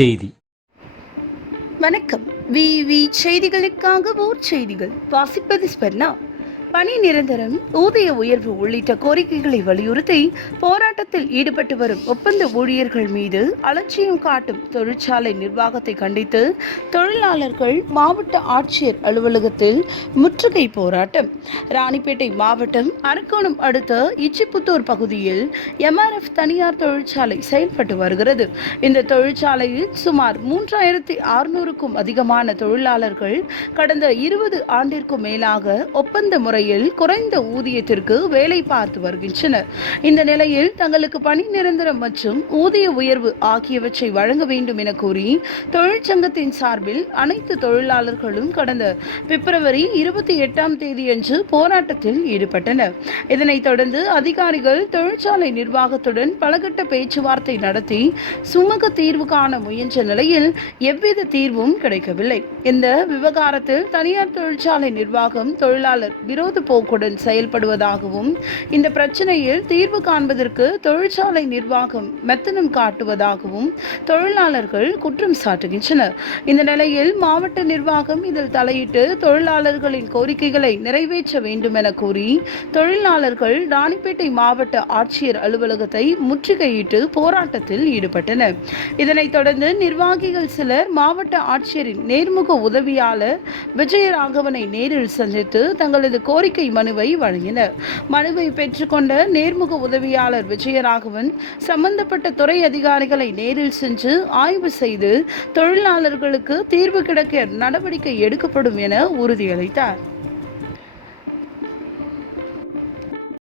செய்தி. வணக்கம். விவி செய்திகளுக்காக ஓர் செய்திகள் வாசிப்பது ஸ்பெர்னா. பணி நிரந்தரம், ஊதிய உயர்வு உள்ளிட்ட கோரிக்கைகளை வலியுறுத்தி போராட்டத்தில் ஈடுபட்டு வரும் ஒப்பந்த ஊழியர்கள் மீது அலட்சியம் காட்டும் தொழிற்சாலை நிர்வாகத்தை கண்டித்து தொழிலாளர்கள் மாவட்ட ஆட்சியர் அலுவலகத்தில் முற்றுகை போராட்டம். ராணிப்பேட்டை மாவட்டம் அரக்கோணம் அடுத்த இச்சிப்புத்தூர் பகுதியில் எம்ஆர்எஃப் தனியார் தொழிற்சாலை செயல்பட்டு வருகிறது. இந்த தொழிற்சாலையில் சுமார் 3600க்கும் அதிகமான தொழிலாளர்கள் கடந்த 20 ஆண்டிற்கும் மேலாக ஒப்பந்த முறையில் குறைந்த ஊதியத்திற்கு வேலை பார்த்து வருகின்றனர். இந்த நிலையில் தங்களுக்கு பணி நிரந்தரம் மற்றும் ஊதிய உயர்வு ஆகியவற்றை வழங்க வேண்டும் என கூறி தொழிற்சங்கத்தின் சார்பில் அனைத்து தொழிலாளர்களும் கடந்த பிப்ரவரி 28ஆம் தேதியன்று போராட்டத்தில் ஈடுபட்டனர். இதனைத் தொடர்ந்து அதிகாரிகள் தொழிற்சாலை நிர்வாகத்துடன் பலகட்ட பேச்சுவார்த்தை நடத்தி சுமூக தீர்வு காண முயன்ற நிலையில் எவ்வித தீர்வும் கிடைக்கவில்லை. இந்த விவகாரத்தில் தனியார் தொழிற்சாலை நிர்வாகம் தொழிலாளர் விரோத போக்குடன் செயல்படுவதாகவும் இந்த பிரச்சனையில் தீர்வு காண்பதற்கு தொழிற்சாலை நிர்வாகம் மெத்தனம் காட்டுவதாகவும் தொழிலாளர்கள் குற்றம் சாட்டுகின்றனர். இந்த நிலையில் மாவட்ட நிர்வாகம் இதில் தலையிட்டு தொழிலாளர்களின் கோரிக்கைகளை நிறைவேற்ற வேண்டும் என கூறி தொழிலாளர்கள் ராணிப்பேட்டை மாவட்ட ஆட்சியர் அலுவலகத்தை முற்றுகையிட்டு போராட்டத்தில் ஈடுபட்டனர். இதனைத் தொடர்ந்து நிர்வாகிகள் சிலர் மாவட்ட ஆட்சியரின் நேர்முக உதவியாளர் விஜயராகவனை நேரில் சந்தித்து தங்களது கோரிக்கை மனுவை வழங்கினர். மனுவை பெற்றுக்கொண்ட நேர்முக உதவியாளர் விஜயராகவன் சம்பந்தப்பட்ட துறை அதிகாரிகளை நேரில் சென்று ஆய்வு செய்து தொழிலாளர்களுக்கு தீர்வு கிடைக்க நடவடிக்கை எடுக்கப்படும் என உறுதியளித்தார்.